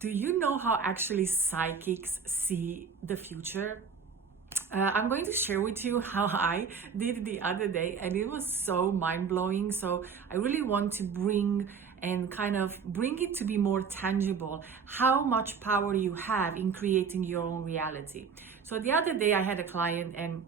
Do you know how actually psychics see the future? I'm going to share with you how I did the other day, and it was so mind-blowing. So I really want to bring and kind of bring it to be more tangible, how much power you have in creating your own reality. So the other day I had a client, and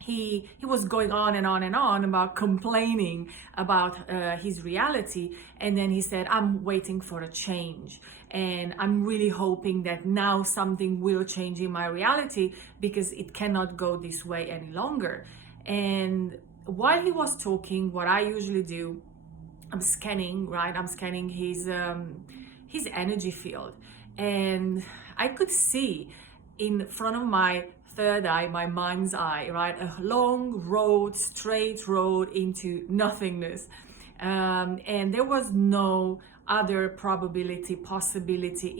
he was going on and on and on about complaining about his reality, and then he said, I'm waiting for a change, and I'm really hoping that now something will change in my reality because it cannot go this way any longer. And while he was talking, what I usually do, I'm scanning, right? I'm scanning his energy field, and I could see in front of my third eye, my mind's eye, right? A long road, straight road into nothingness. And there was no other possibility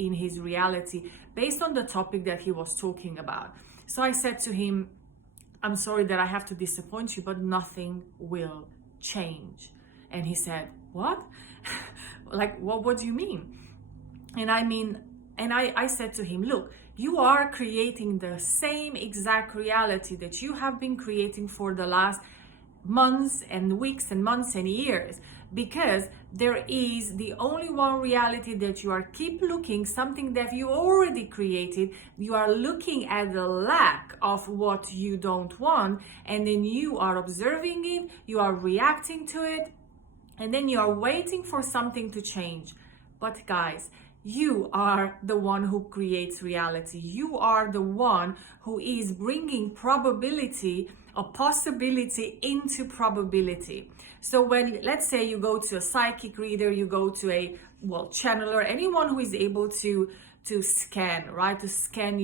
in his reality based on the topic that he was talking about. So I said to him, I'm sorry that I have to disappoint you, but nothing will change. And he said, what? Like, what do you mean? And I said to him, look, you are creating the same exact reality that you have been creating for the last months and weeks and months and years, because there is the only one reality that you are keep looking, something that you already created. You are looking at the lack of what you don't want, and then you are observing it, you are reacting to it, and then you are waiting for something to change. But guys, you are the one who creates reality. You are the one who is bringing probability or possibility into probability. So when, let's say, you go to a psychic reader, you go to a channeler, anyone who is able to scan, right? To scan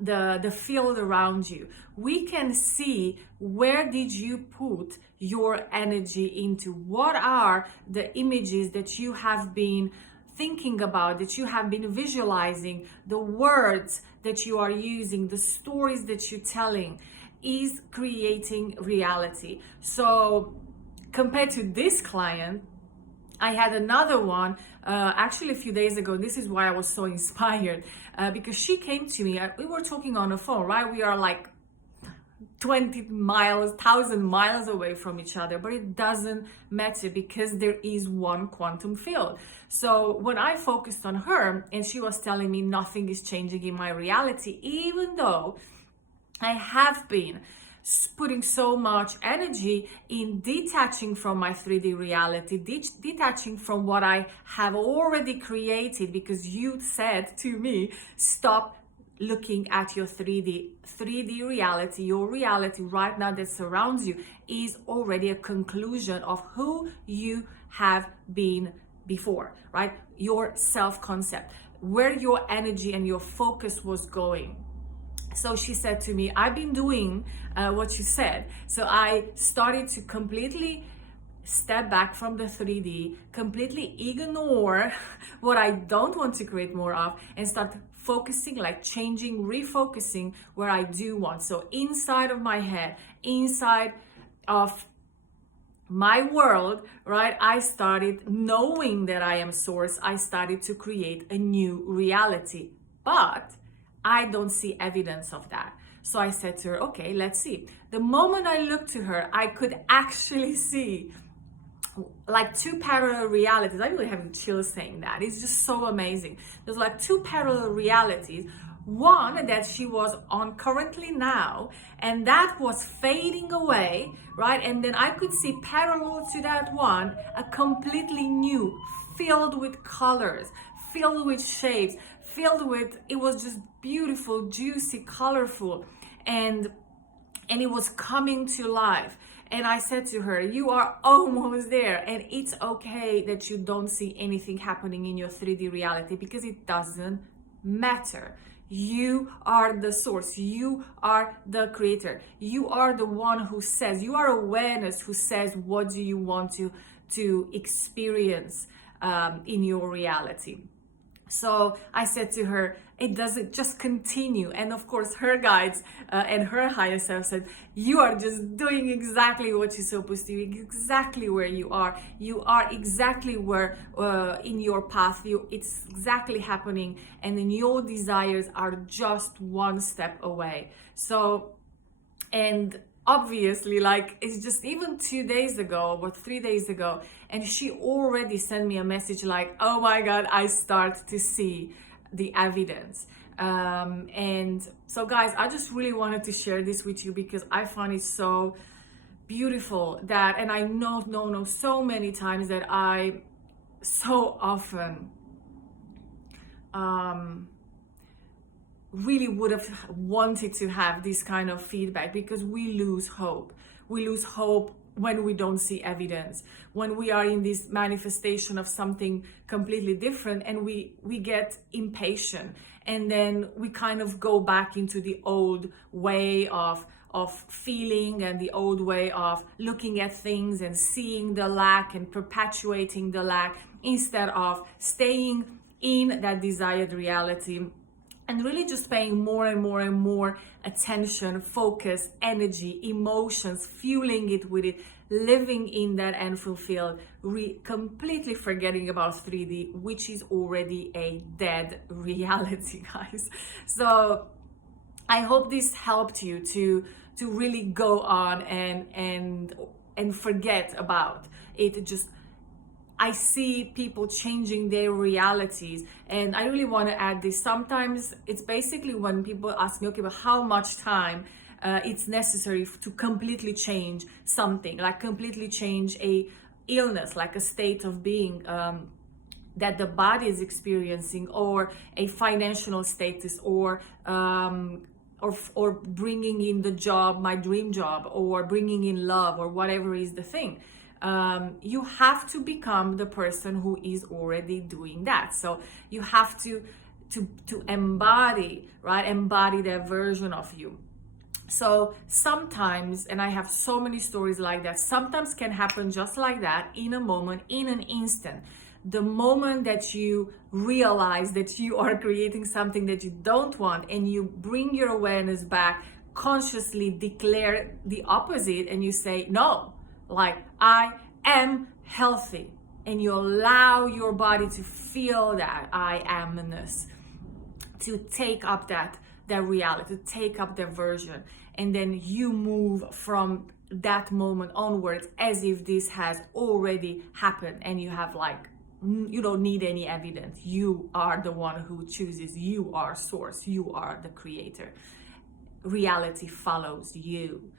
the field around you, we can see where did you put your energy into. What are the images that you have been thinking about, that you have been visualizing, the words that you are using, the stories that you're telling is creating reality. So compared to this client, I had another one actually a few days ago. This is why I was so inspired because she came to me. We were talking on the phone, right? We are like 20 miles, 1,000 miles away from each other, but it doesn't matter because there is one quantum field. So when I focused on her and she was telling me nothing is changing in my reality, even though I have been putting so much energy in detaching from my 3D reality, detaching from what I have already created, because you said to me, stop looking at your 3D reality. Your reality right now that surrounds you is already a conclusion of who you have been before, right? Your self-concept, where your energy and your focus was going. So she said to me, I've been doing what you said. So I started to completely step back from the 3D, completely ignore what I don't want to create more of, and start focusing, like changing, refocusing where I do want. So inside of my head, inside of my world, right? I started knowing that I am source. I started to create a new reality, but I don't see evidence of that. So I said to her, okay, let's see. The moment I looked to her, I could actually see like two parallel realities. I really having chills saying that. It's just so amazing. There's like two parallel realities. One that she was on currently now, and that was fading away, right? And then I could see parallel to that one, a completely new, filled with colors, filled with shapes, filled with, it was just beautiful, juicy, colorful, and it was coming to life. And I said to her, you are almost there, and it's okay that you don't see anything happening in your 3D reality, because it doesn't matter. You are the source. You are the creator. You are the one who says, you are awareness who says, what do you want to experience in your reality? So I said to her, it doesn't, just continue. And of course, her guides and her higher self said, you are just doing exactly what you're supposed to do, exactly where you are. You are exactly where in your path. It's exactly happening. And then your desires are just one step away. So, and obviously, like, it's just even 2 days ago or 3 days ago, and she already sent me a message like, oh my God, I start to see the evidence. And so guys, I just really wanted to share this with you because I find it so beautiful that, and I know so many times that I so often really would have wanted to have this kind of feedback, because we lose hope. We lose hope when we don't see evidence, when we are in this manifestation of something completely different, and we get impatient, and then we kind of go back into the old way of feeling and the old way of looking at things and seeing the lack and perpetuating the lack, instead of staying in that desired reality and really just paying more and more attention, focus, energy, emotions, fueling it with it, living in that and fulfilled, completely forgetting about 3D, which is already a dead reality, guys. So I hope this helped you to really go on and forget about it. Just, I see people changing their realities, and I really want to add this. Sometimes it's basically when people ask me, okay, but how much time it's necessary to completely change something, like completely change a illness, like a state of being that the body is experiencing, or a financial status, or bringing in the job, my dream job, or bringing in love, or whatever is the thing. You have to become the person who is already doing that. So you have to embody, right? Embody that version of you. So sometimes, and I have so many stories like that, sometimes can happen just like that, in a moment, in an instant. The moment that you realize that you are creating something that you don't want, and you bring your awareness back, consciously declare the opposite, and you say, no, like, I am healthy, and you allow your body to feel that I amness, to take up that reality, to take up that version, and then you move from that moment onwards as if this has already happened, and you have, like, you don't need any evidence. You are the one who chooses. You are source. You are the creator. Reality follows you.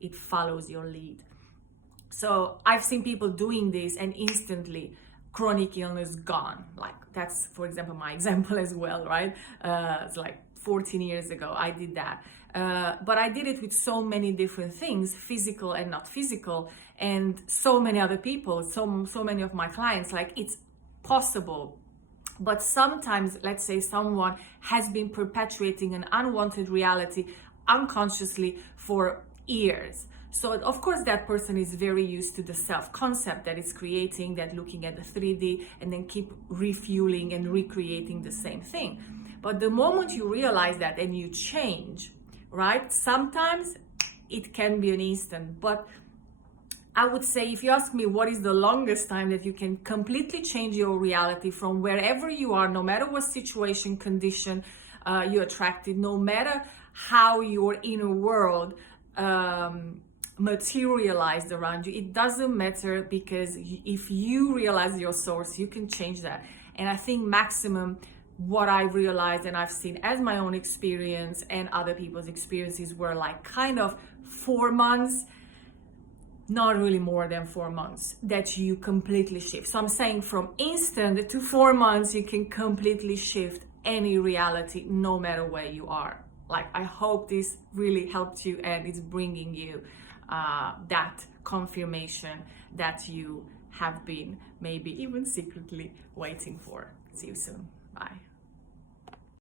It follows your lead. So I've seen people doing this, and instantly chronic illness gone. Like, that's, for example, my example as well, right? It's like 14 years ago I did that. But I did it with so many different things, physical and not physical, and so many other people, so many of my clients. Like, it's possible. But sometimes, let's say someone has been perpetuating an unwanted reality unconsciously for years. So of course that person is very used to the self-concept that it's creating, that looking at the 3D, and then keep refueling and recreating the same thing. But the moment you realize that and you change, right? Sometimes it can be an instant, but I would say, if you ask me what is the longest time that you can completely change your reality from wherever you are, no matter what situation, condition you're attracted, no matter how your inner world materialized around you, it doesn't matter, because if you realize your source, you can change that. And I think maximum what I realized and I've seen as my own experience and other people's experiences were like kind of 4 months, not really more than 4 months, that you completely shift. So I'm saying from instant to 4 months, you can completely shift any reality, no matter where you are. Like, I hope this really helped you, and it's bringing you that confirmation that you have been maybe even secretly waiting for. See you soon. Bye.